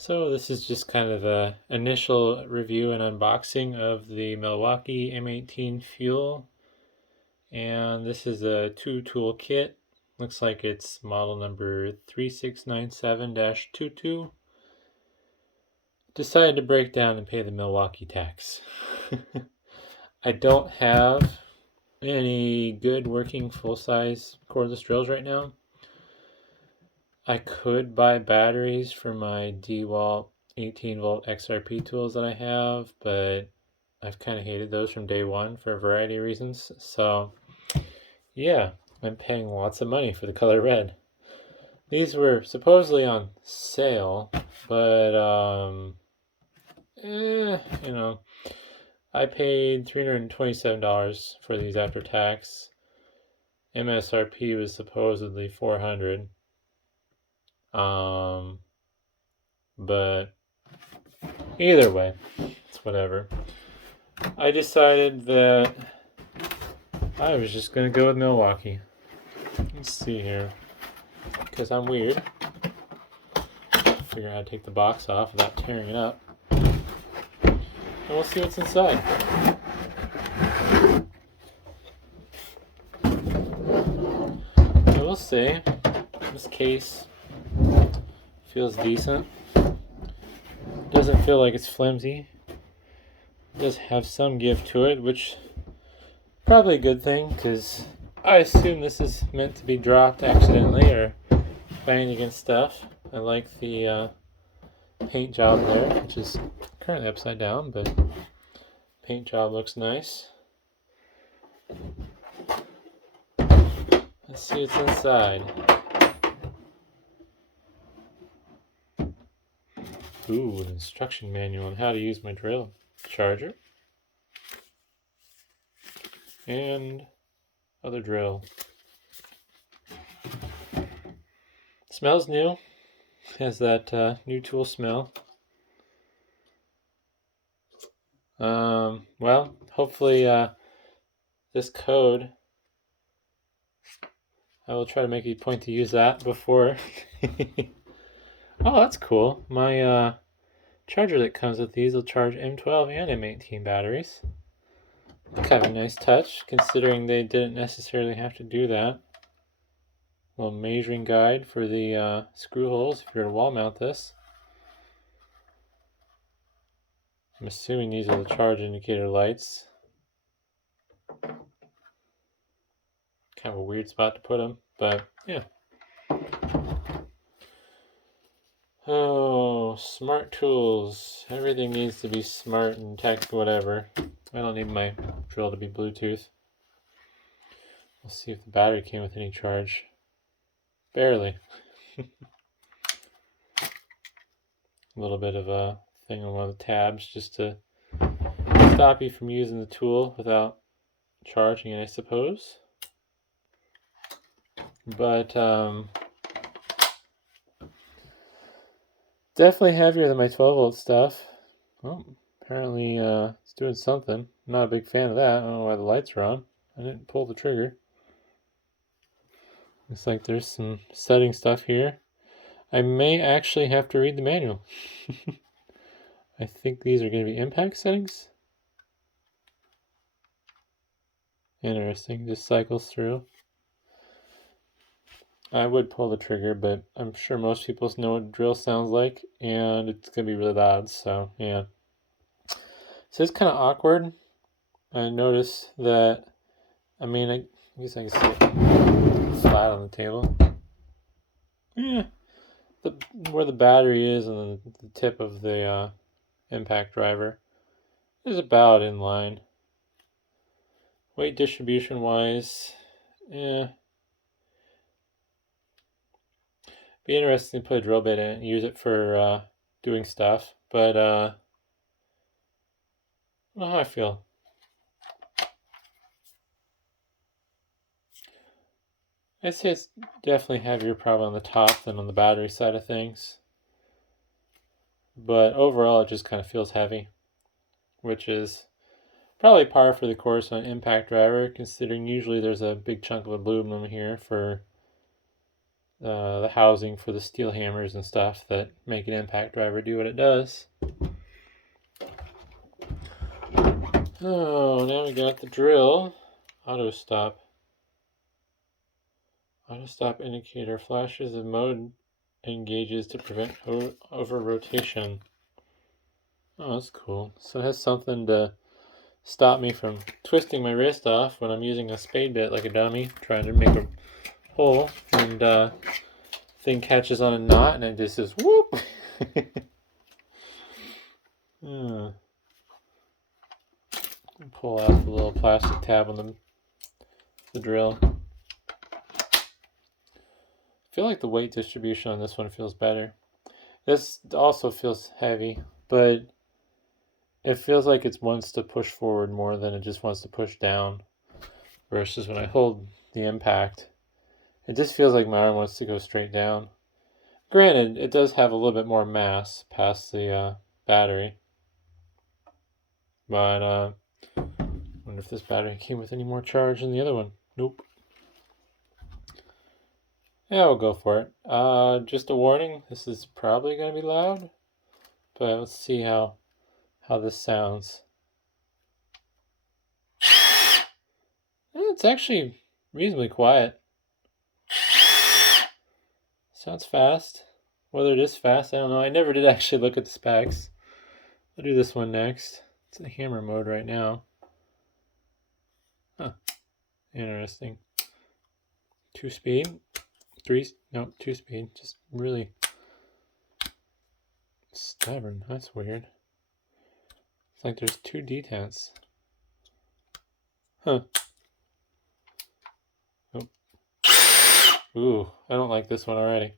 So this is just kind of a initial review and unboxing of the Milwaukee M18 fuel, and this is a 2-tool kit. Looks like it's model number 3697-22. Decided to break down and pay the Milwaukee tax. I don't have any good working full-size cordless drills right now. I could buy batteries for my DeWalt 18-volt XRP tools that I have, but I've kind of hated those from day one for a variety of reasons. So, yeah, I'm paying lots of money for the color red. These were supposedly on sale, but, you know, I paid $327 for these after tax. MSRP was supposedly $400. But either way, it's whatever. I decided that I was just gonna go with Milwaukee. Let's see here, because I'm weird. Figure out how to take the box off without tearing it up, and we'll see what's inside. I will say, this case feels decent. Doesn't feel like it's flimsy. It does have some give to it, which probably a good thing, because I assume this is meant to be dropped accidentally or banged against stuff. I like the paint job there, which is currently upside down, but paint job looks nice. Let's see what's inside. Ooh, an instruction manual on how to use my drill charger and other drill. Smells new. Has that new tool smell. Well, hopefully this code, I will try to make a point to use that before. Oh, that's cool. My charger that comes with these will charge M12 and M18 batteries. Kind of a nice touch, considering they didn't necessarily have to do that. A little measuring guide for the screw holes if you're to wall mount this. I'm assuming these are the charge indicator lights. Kind of a weird spot to put them, but yeah. Oh, smart tools. Everything needs to be smart and tech, whatever. I don't need my drill to be Bluetooth. We'll see if the battery came with any charge. Barely. A little bit of a thing on one of the tabs just to stop you from using the tool without charging it, I suppose. But definitely heavier than my 12-volt stuff. Oh, apparently it's doing something. I'm not a big fan of that. I don't know why the lights are on. I didn't pull the trigger. Looks like there's some setting stuff here. I may actually have to read the manual. I think these are going to be impact settings. Interesting, just cycles through. I would pull the trigger, but I'm sure most people know what drill sounds like, and it's going to be really loud, so yeah. So it's kind of awkward. I noticed that, I guess I can see it flat on the table. Yeah, where the battery is and the tip of the impact driver is about in line. Weight distribution wise, yeah. Be interesting to put a drill bit in it and use it for doing stuff, but I don't know how I feel. I'd say it's definitely heavier probably on the top than on the battery side of things. But overall it just kind of feels heavy, which is probably par for the course on impact driver, considering usually there's a big chunk of aluminum here for the housing for the steel hammers and stuff that make an impact driver do what it does. Oh, now we got the drill. Auto stop. Auto stop indicator flashes the mode engages to prevent over rotation. Oh, that's cool. So it has something to stop me from twisting my wrist off when I'm using a spade bit like a dummy, trying to make a hole, and thing catches on a knot and it just says whoop. Pull out the little plastic tab on the drill. I feel like the weight distribution on this one feels better. This also feels heavy, but it feels like it wants to push forward more than it just wants to push down. Versus when I hold the impact, it just feels like my arm wants to go straight down. Granted, it does have a little bit more mass past the battery. But I wonder if this battery came with any more charge than the other one. Nope. Yeah, we'll go for it. Just a warning, this is probably going to be loud. But let's see how this sounds. It's actually reasonably quiet. Sounds fast. Whether it is fast, I don't know. I never did actually look at the specs. I'll do this one next. It's in hammer mode right now. Huh. Interesting. 2-speed. 2-speed. Just really stubborn. That's weird. It's like there's 2 detents. Huh. Oh. Ooh, I don't like this one already.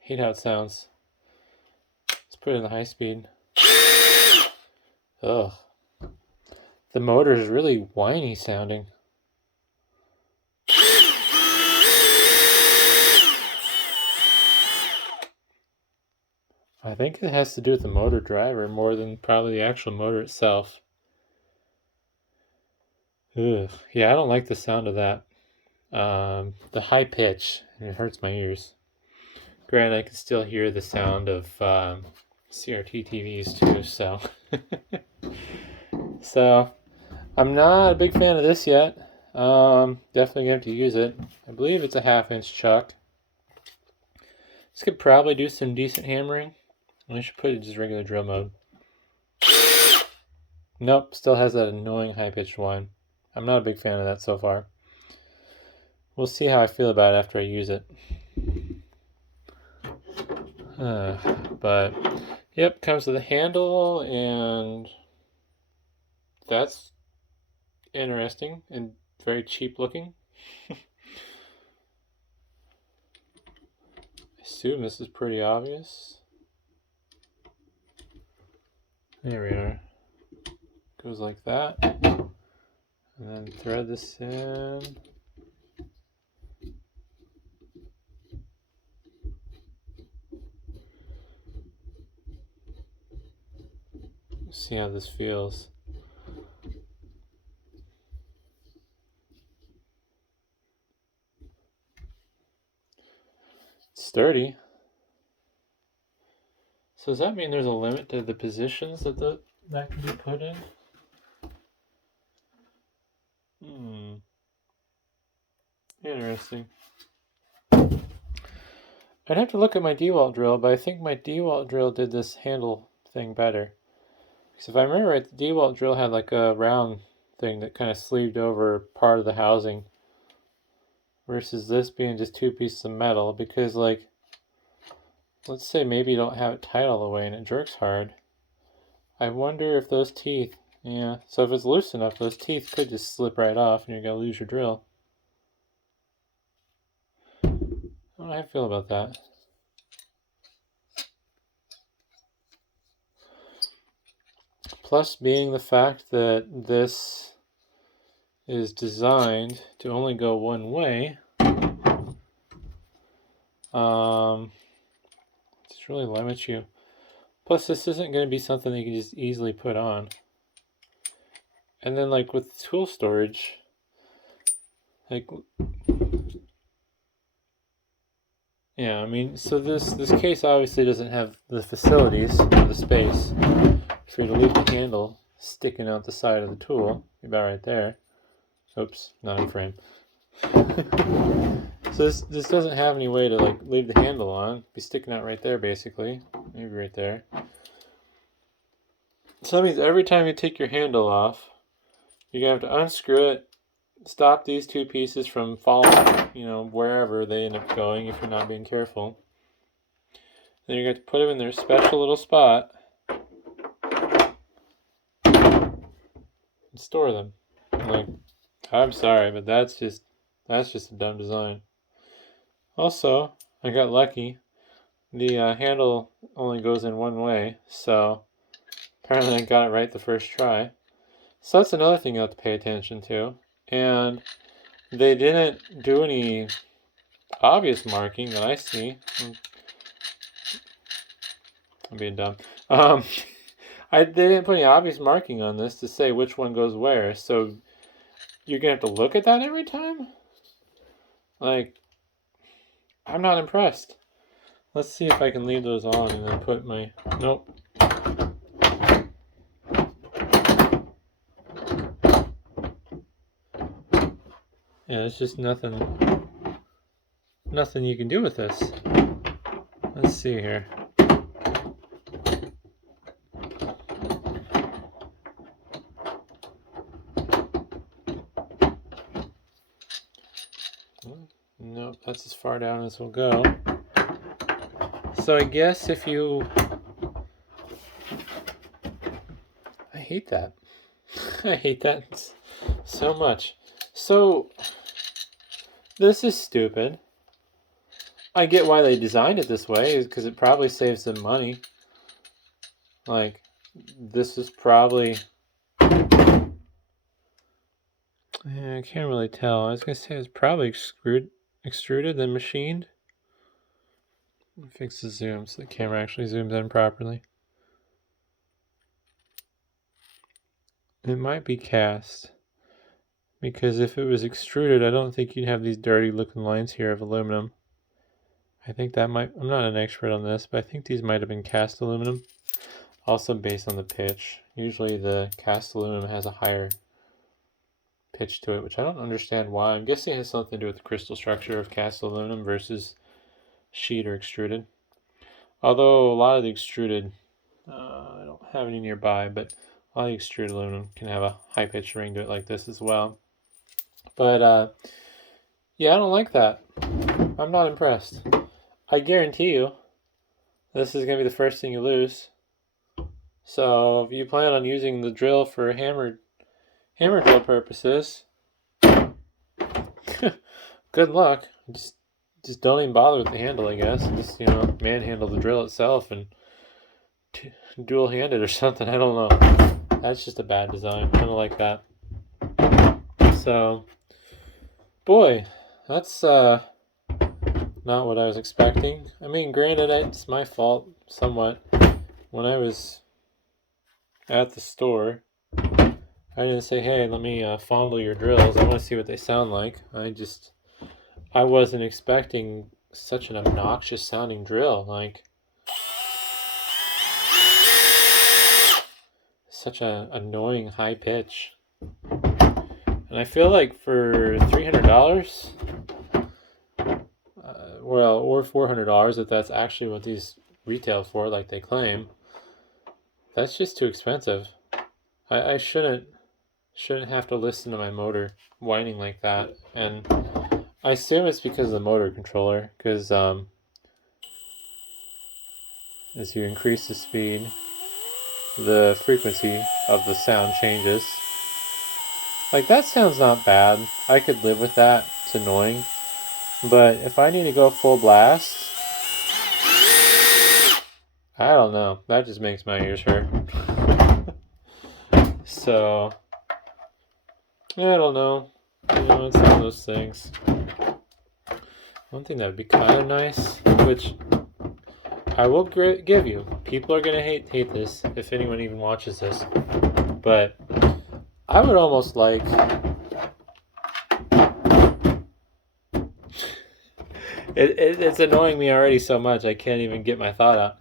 Hate how it sounds. Let's put it in the high speed. Ugh. The motor is really whiny sounding. I think it has to do with the motor driver more than probably the actual motor itself. Ugh. Yeah, I don't like the sound of that. The high pitch, it hurts my ears. Granted, I can still hear the sound of CRT TVs too, so. So, I'm not a big fan of this yet. Definitely gonna have to use it. I believe it's a 1/2-inch chuck. This could probably do some decent hammering. I should put it in just regular drill mode. Nope, still has that annoying high-pitched whine. I'm not a big fan of that so far. We'll see how I feel about it after I use it. But, yep, comes with a handle, and that's interesting and very cheap looking. I assume this is pretty obvious. There we are. Goes like that. And then thread this in. See how this feels. It's sturdy. So does that mean there's a limit to the positions that that can be put in? Interesting. I'd have to look at my DeWalt drill, but I think my DeWalt drill did this handle thing better. Because if I remember right, the DeWalt drill had like a round thing that kind of sleeved over part of the housing. Versus this being just 2 pieces of metal. Because like, let's say maybe you don't have it tight all the way and it jerks hard. I wonder if those teeth, yeah, so if it's loose enough, those teeth could just slip right off and you're going to lose your drill. I don't know how I feel about that. Plus being the fact that this is designed to only go one way, this really limits you. Plus this isn't going to be something that you can just easily put on. And then like with tool storage, like, Yeah, I mean, so this case obviously doesn't have the facilities or the space for you to leave the handle sticking out the side of the tool. About right there. Oops, not in frame. So this doesn't have any way to like leave the handle on. Be sticking out right there basically. Maybe right there. So that means every time you take your handle off, you're gonna have to unscrew it, stop these two pieces from falling, wherever they end up going if you're not being careful. Then you're going to put them in their special little spot and store them. I'm sorry, but that's just a dumb design. Also, I got lucky. The handle only goes in one way, so apparently I got it right the first try. So that's another thing you have to pay attention to. And they didn't do any obvious marking that I see. I'm being dumb. They didn't put any obvious marking on this to say which one goes where, so you're gonna have to look at that every time? I'm not impressed. Let's see if I can leave those on and then put my... Nope. Yeah, there's just nothing you can do with this. Let's see here. Nope, that's as far down as we'll go. So I guess if you... I hate that. I hate that so much. So, this is stupid. I get why they designed it this way, because it probably saves them money. This is probably... I can't really tell. I was going to say it's probably extruded then machined. Fix the zoom so the camera actually zooms in properly. It might be cast. Because if it was extruded, I don't think you'd have these dirty looking lines here of aluminum. I think that might... I'm not an expert on this, but I think these might have been cast aluminum. Also based on the pitch. Usually the cast aluminum has a higher pitch to it, which I don't understand why. I'm guessing it has something to do with the crystal structure of cast aluminum versus sheet or extruded. Although a lot of the extruded, I don't have any nearby, but a lot of the extruded aluminum can have a high pitch ring to it like this as well. But yeah, I don't like that. I'm not impressed. I guarantee you this is going to be the first thing you lose. So if you plan on using the drill for hammer drill purposes, good luck. Just don't even bother with the handle, I guess. Just, manhandle the drill itself and dual-handed or something. I don't know. That's just a bad design. I don't like that. So, boy, that's not what I was expecting. I mean, granted, it's my fault somewhat. When I was at the store, I didn't say, hey, let me fondle your drills. I want to see what they sound like. I wasn't expecting such an obnoxious sounding drill. Such an annoying high pitch. And I feel like for $300, or $400, if that's actually what these retail for, like they claim, that's just too expensive. I shouldn't have to listen to my motor whining like that. And I assume it's because of the motor controller, because as you increase the speed, the frequency of the sound changes. That sounds not bad. I could live with that. It's annoying. But if I need to go full blast, I don't know. That just makes my ears hurt. So, I don't know. It's one of those things. One thing that would be kind of nice, which I will give you. People are going to hate this if anyone even watches this. But I would almost like... It's annoying me already so much I can't even get my thought out.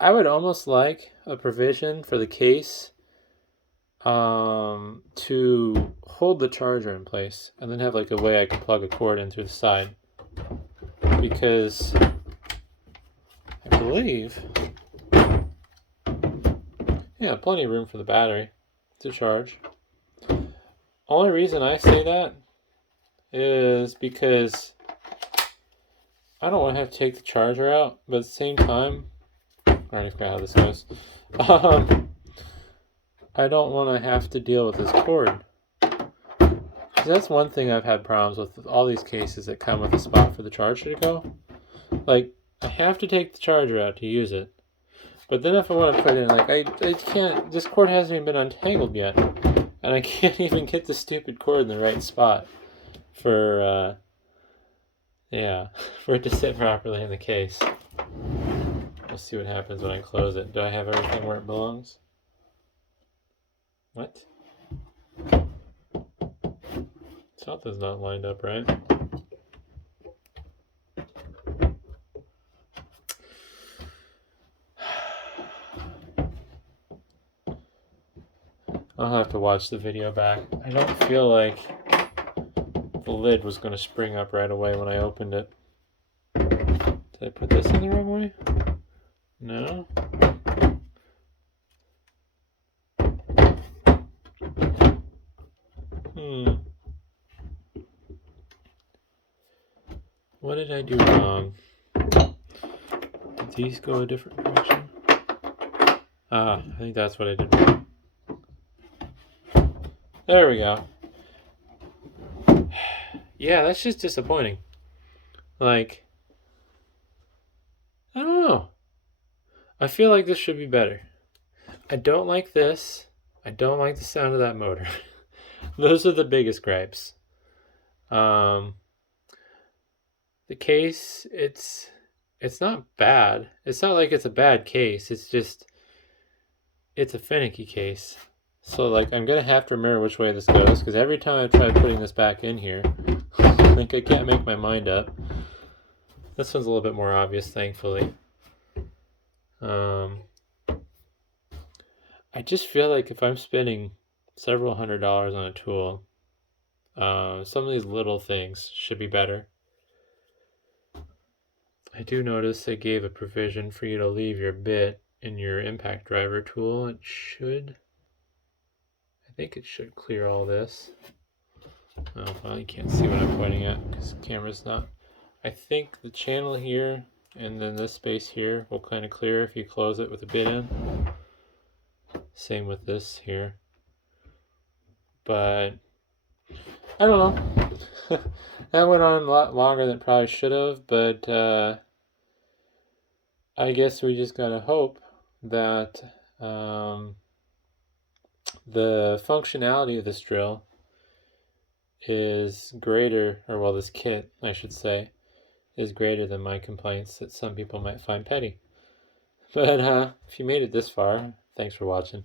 I would almost like a provision for the case to hold the charger in place and then have like a way I can plug a cord in through the side. Because I believe, yeah, plenty of room for the battery to charge. Only reason I say that is because I don't want to have to take the charger out, but at the same time, I already forgot how this goes. I don't want to have to deal with this cord. Because that's one thing I've had problems with all these cases that come with a spot for the charger to go. Like, I have to take the charger out to use it. But then if I want to put it in, like, I can't, this cord hasn't even been untangled yet. And I can't even get the stupid cord in the right spot for, for it to sit properly in the case. We'll see what happens when I close it. Do I have everything where it belongs? What? Something's not lined up right. I'll have to watch the video back. I don't feel like the lid was going to spring up right away when I opened it. Did I put this in the wrong way? No? What did I do wrong? Did these go a different direction? I think that's what I did wrong. There we go. Yeah, that's just disappointing. Like, I don't know. I feel like this should be better. I don't like this. I don't like the sound of that motor. Those are the biggest gripes. The case, it's not bad. It's not like it's a bad case. It's just, it's a finicky case. So, like, I'm going to have to remember which way this goes, because every time I try putting this back in here, like, I can't make my mind up. This one's a little bit more obvious, thankfully. I just feel like if I'm spending several $100s on a tool, some of these little things should be better. I do notice they gave a provision for you to leave your bit in your impact driver tool. I think it should clear all this. Oh, well, you can't see what I'm pointing at because the camera's not. I think the channel here and then this space here will kind of clear if you close it with a bit in. Same with this here. But I don't know. That went on a lot longer than it probably should have, but I guess we just gotta hope that the functionality of this drill is greater, or well, this kit, I should say, is greater than my complaints that some people might find petty. But if you made it this far, thanks for watching.